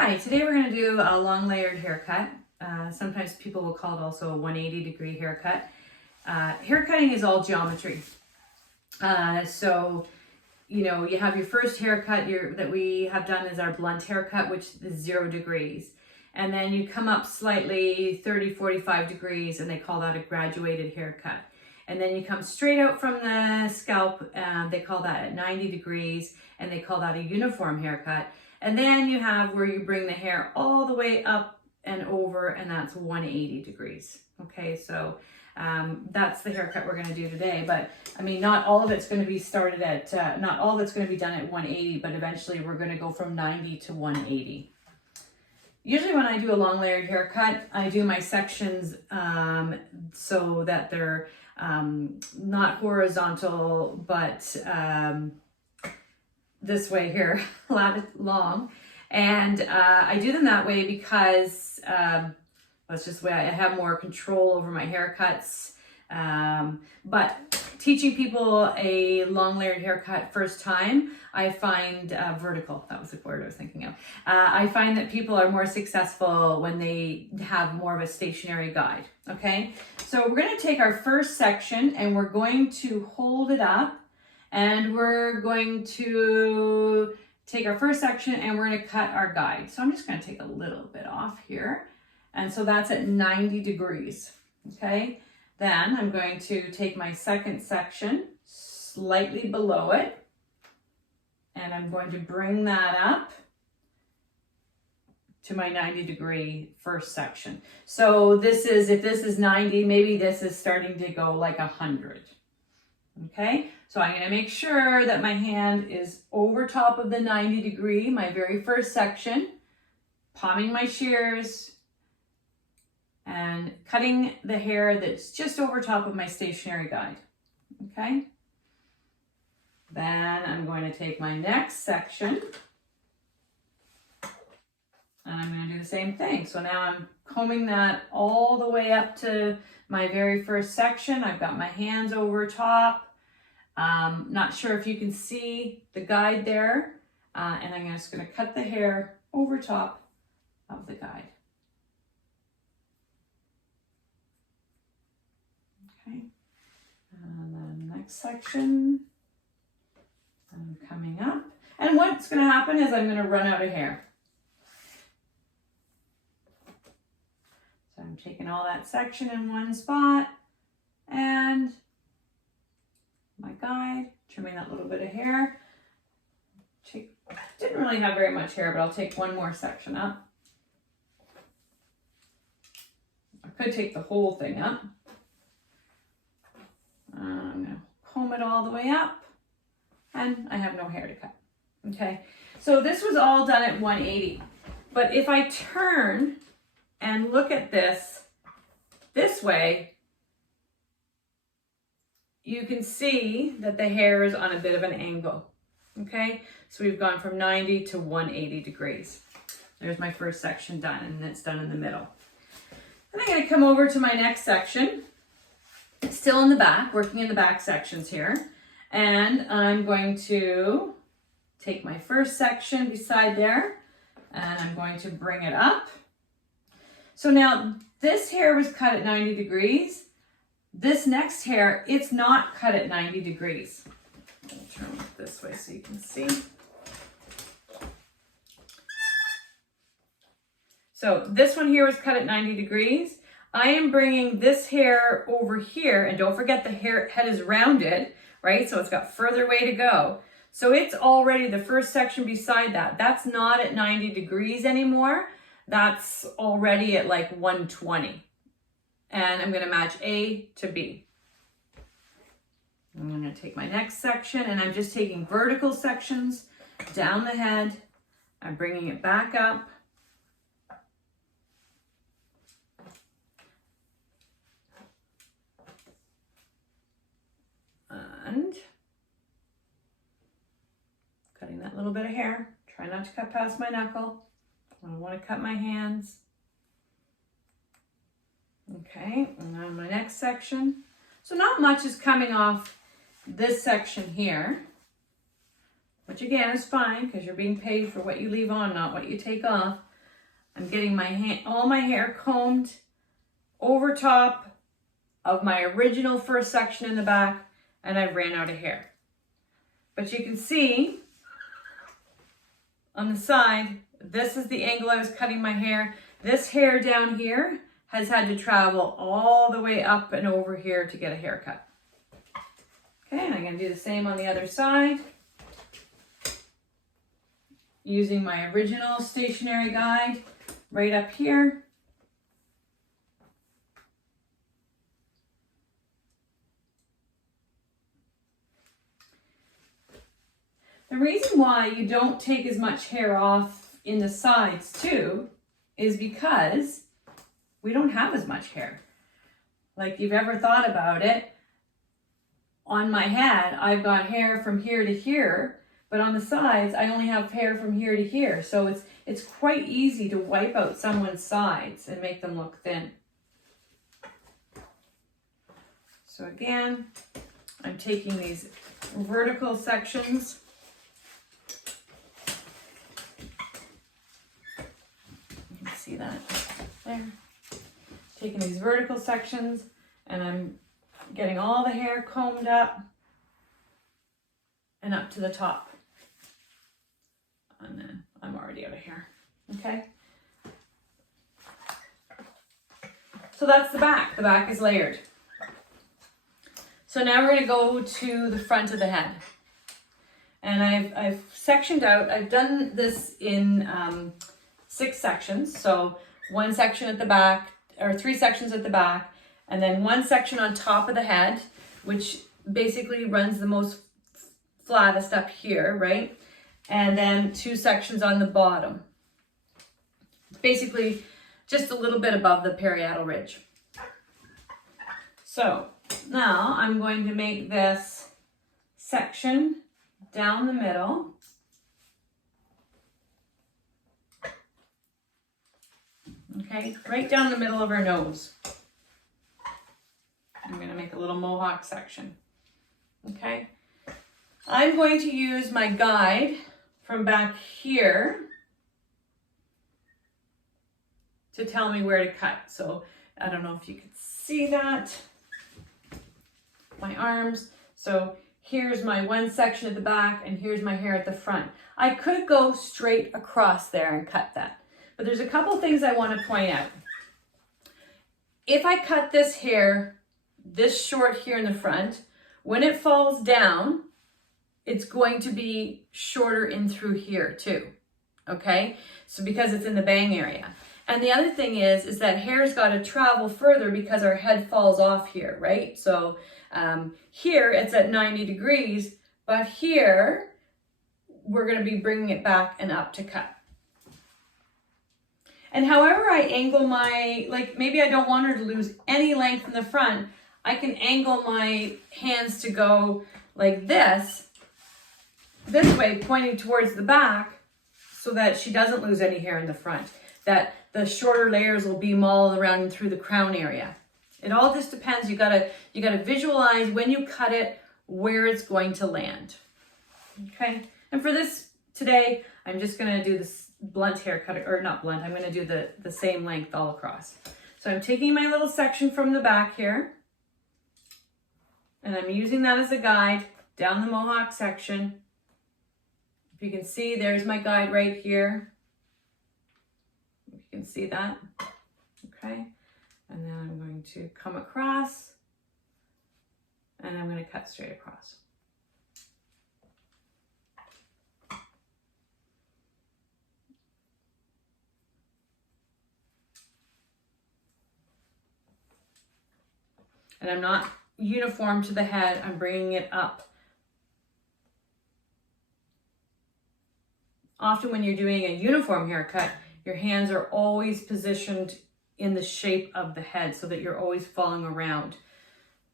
Hi, today we're going to do a long layered haircut. Sometimes people will call it also a 180-degree haircut. Haircutting is all geometry. So, you know, you have your first haircut that we have done is our blunt haircut, which is 0 degrees. And then you come up slightly 30, 45 degrees, and they call that a graduated haircut. And then you come straight out from the scalp, they call that at 90 degrees, and they call that a uniform haircut. And then you have where you bring the hair all the way up and over, and that's 180 degrees. Okay, so that's the haircut we're going to do today. But I mean, not all of it's going to be started at, not all of it's going to be done at 180, but eventually we're going to go from 90 to 180. Usually when I do a long layered haircut, I do my sections so that they're not horizontal, but this way here, long. And I do them that way because that's just the way I have more control over my haircuts. But teaching people a long layered haircut first time, I find vertical, that was the word I was thinking of. I find that people are more successful when they have more of a stationary guide, okay? So we're gonna take our first section and we're going to hold it up, and we're going to take our first section and we're gonna cut our guide. So I'm just gonna take a little bit off here. And so that's at 90 degrees, okay? Then I'm going to take my second section slightly below it, and I'm going to bring that up to my 90-degree first section. So this is, if this is 90, maybe this is starting to go like 100. Okay, so I'm going to make sure that my hand is over top of the 90 degree, my very first section, palming my shears and cutting the hair that's just over top of my stationary guide. Okay, then I'm going to take my next section and I'm going to do the same thing. So now I'm combing that all the way up to my very first section. I've got my hands over top. Not sure if you can see the guide there, and I'm just going to cut the hair over top of the guide. Okay, and then the next section, I'm coming up, and what's going to happen is I'm going to run out of hair. So I'm taking all that section in one spot, and my guide, trimming that little bit of hair. Didn't really have very much hair, but I'll take one more section up. I could take the whole thing up. I'm gonna comb it all the way up, and I have no hair to cut. Okay, so this was all done at 180. But if I turn and look at this way, you can see that the hair is on a bit of an angle, okay? So we've gone from 90 to 180 degrees. There's my first section done, and it's done in the middle. Then I'm gonna come over to my next section, still in the back, working in the back sections here. And I'm going to take my first section beside there, and I'm going to bring it up. So now this hair was cut at 90 degrees. This next hair, it's not cut at 90 degrees. I'll turn it this way so you can see. So this one here was cut at 90 degrees. I am bringing this hair over here, and don't forget the head is rounded, right? So it's got further way to go. So it's already the first section beside that. That's not at 90 degrees anymore. That's already at like 120. And I'm going to match A to B. I'm going to take my next section, and I'm just taking vertical sections down the head. I'm bringing it back up. And cutting that little bit of hair. Try not to cut past my knuckle. I don't want to cut my hands. Okay, and now my next section. So not much is coming off this section here, which again is fine because you're being paid for what you leave on, not what you take off. I'm getting all my hair combed over top of my original first section in the back, and I've ran out of hair. But you can see on the side, this is the angle I was cutting my hair. This hair down here has had to travel all the way up and over here to get a haircut. Okay, and I'm going to do the same on the other side. Using my original stationary guide right up here. The reason why you don't take as much hair off in the sides too is because we don't have as much hair. Like, if you've ever thought about it, on my head, I've got hair from here to here, but on the sides, I only have hair from here to here. So it's quite easy to wipe out someone's sides and make them look thin. So again, I'm taking these vertical sections. You can see that there. Taking these vertical sections, and I'm getting all the hair combed up and up to the top. And then I'm already out of hair. Okay. So that's the back. The back is layered. So now we're going to go to the front of the head. And I've sectioned out. I've done this in 6 sections. So 1 section at the back, or 3 sections at the back, and then 1 section on top of the head, which basically runs the most flattest up here, right? And then 2 sections on the bottom. Basically just a little bit above the parietal ridge. So now I'm going to make this section down the middle. Okay, right down the middle of her nose. I'm going to make a little mohawk section. Okay, I'm going to use my guide from back here to tell me where to cut. So I don't know if you could see that. My arms. So here's my 1 section at the back, and here's my hair at the front. I could go straight across there and cut that. But there's a couple things I want to point out. If I cut this hair this short here in the front, when it falls down, it's going to be shorter in through here too. Okay? So because it's in the bang area. And the other thing is that hair's got to travel further because our head falls off here, right? So here it's at 90 degrees, but here we're going to be bringing it back and up to cut. And however I angle my, like maybe I don't want her to lose any length in the front, I can angle my hands to go like this way, pointing towards the back, so that she doesn't lose any hair in the front. That the shorter layers will beam all around and through the crown area. It all just depends. You gotta visualize when you cut it where it's going to land. Okay. And for this today, I'm just gonna do this blunt haircut, or not blunt. I'm gonna do the same length all across. So I'm taking my little section from the back here, and I'm using that as a guide down the mohawk section. If you can see, there's my guide right here. If you can see that. Okay. And then I'm going to come across, and I'm going to cut straight across. And I'm not uniform to the head, I'm bringing it up. Often when you're doing a uniform haircut, your hands are always positioned in the shape of the head so that you're always falling around.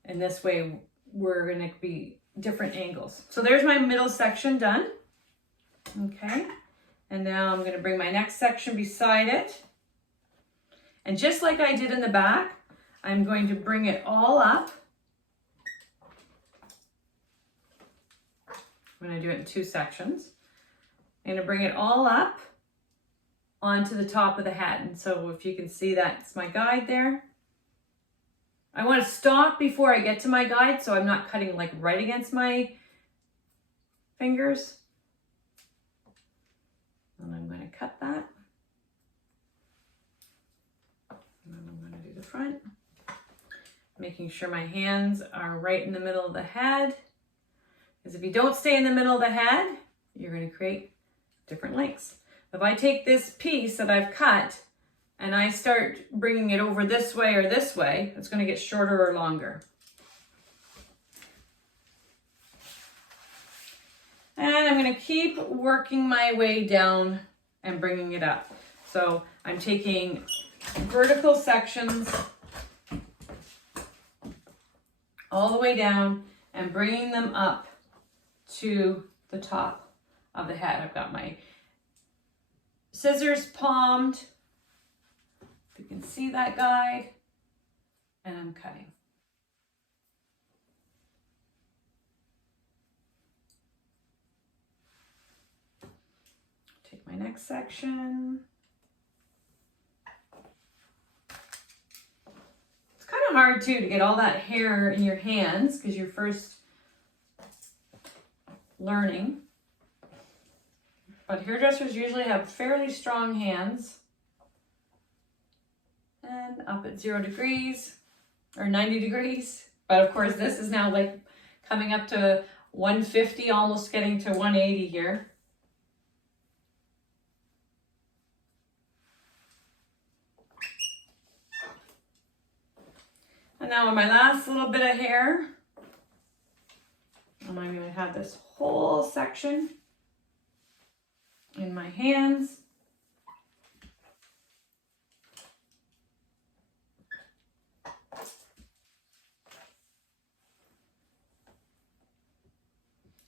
And this way we're going to be different angles. So there's my middle section done. Okay. And now I'm going to bring my next section beside it. And just like I did in the back, I'm going to bring it all up. I'm going to do it in 2 sections. I'm going to bring it all up onto the top of the head. And so if you can see, that's my guide there. I want to stop before I get to my guide, so I'm not cutting like right against my fingers. And I'm going to cut that. And then I'm going to do the front. Making sure my hands are right in the middle of the head. Because if you don't stay in the middle of the head, you're going to create different lengths. If I take this piece that I've cut and I start bringing it over this way or this way, it's going to get shorter or longer. And I'm going to keep working my way down and bringing it up. So I'm taking vertical sections all the way down and bringing them up to the top of the head. I've got my scissors palmed, if you can see that guide, and I'm cutting. Take my next section. It's kind of hard too to get all that hair in your hands because you're first learning. But hairdressers usually have fairly strong hands. And up at 0 degrees or 90 degrees. But of course this is now like coming up to 150, almost getting to 180 here. And now on my last little bit of hair, I'm going to have this whole section in my hands.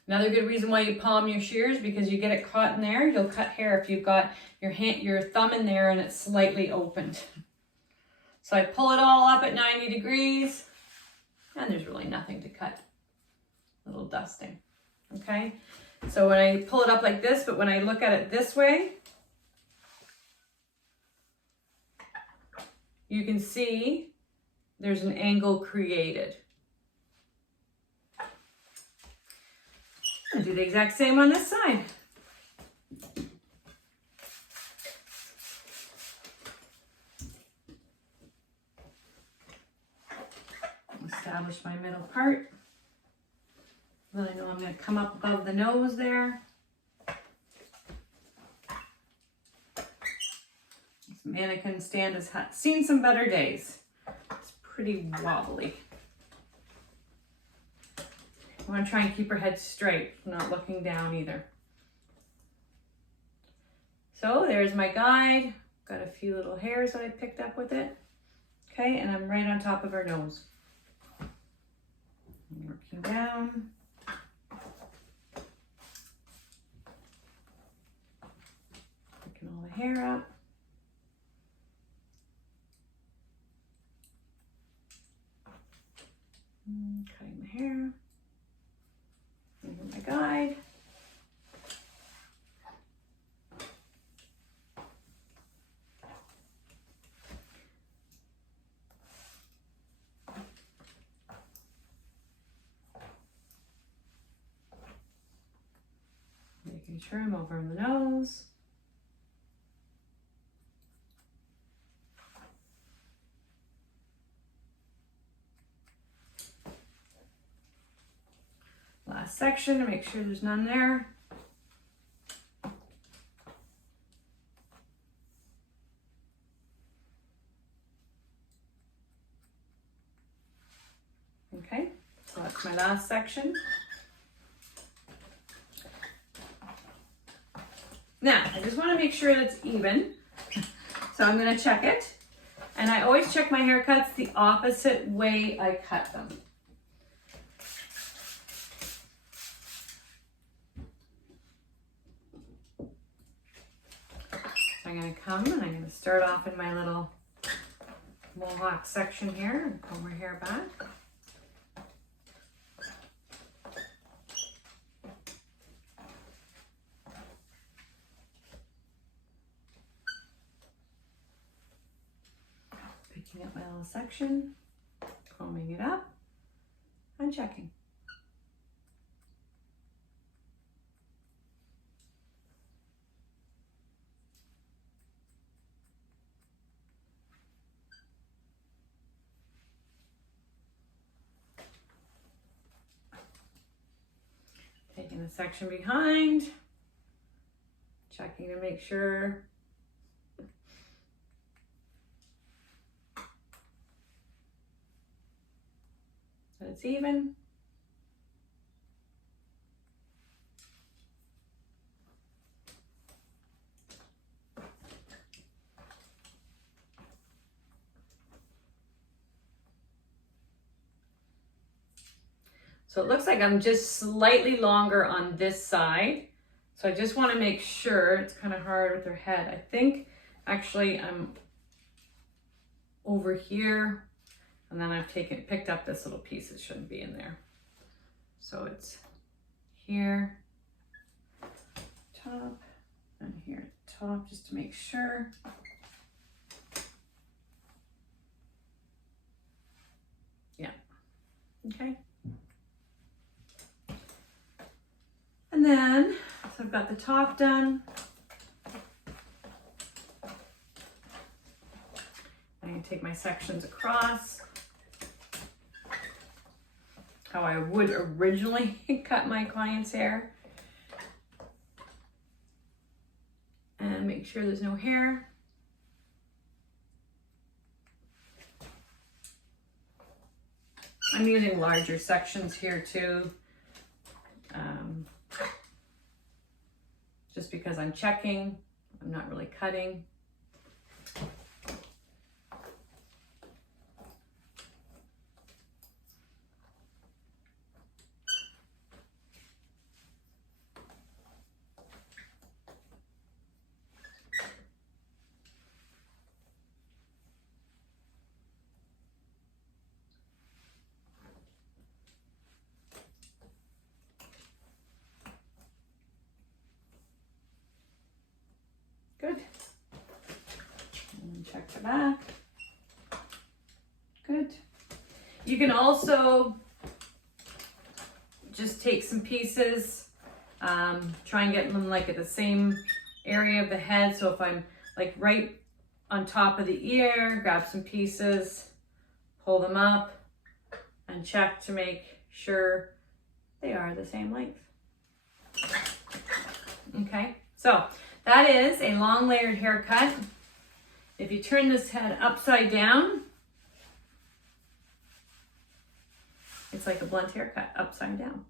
Another good reason why you palm your shears, because you get it caught in there, you'll cut hair if you've got your thumb in there and it's slightly opened. So I pull it all up at 90 degrees and there's really nothing to cut. A little dusting, okay? So when I pull it up like this, but when I look at it this way, you can see there's an angle created. I'll do the exact same on this side. Establish my middle part. Then I know I'm going to come up above the nose there. This mannequin stand has seen some better days. It's pretty wobbly. I want to try and keep her head straight, not looking down either. So there's my guide. Got a few little hairs that I picked up with it. Okay, and I'm right on top of her nose. I'm working down. Picking all the hair up. Cutting the hair. My guide. Making sure I'm over the nose. Last section to make sure there's none there. Okay, so that's my last section. Now, I just want to make sure that it's even. So I'm going to check it. And I always check my haircuts the opposite way I cut them. So I'm going to come and I'm going to start off in my little mohawk section here and comb my hair back. Picking up my little section, combing it up, and checking. Taking the section behind, checking to make sure that it's even. So it looks like I'm just slightly longer on this side. So I just want to make sure, it's kind of hard with her head. I think actually I'm over here, and then I've picked up this little piece that shouldn't be in there. So it's here, top, and here, top, just to make sure. Yeah, okay. And then, so I've got the top done. I'm going to take my sections across how I would originally cut my client's hair. And make sure there's no hair. I'm using larger sections here too. Just because I'm checking, I'm not really cutting. Good. And check the back. Good. You can also just take some pieces, try and get them like at the same area of the head. So if I'm like right on top of the ear, grab some pieces, pull them up, and check to make sure they are the same length. Okay, so that is a long layered haircut. If you turn this head upside down, it's like a blunt haircut upside down.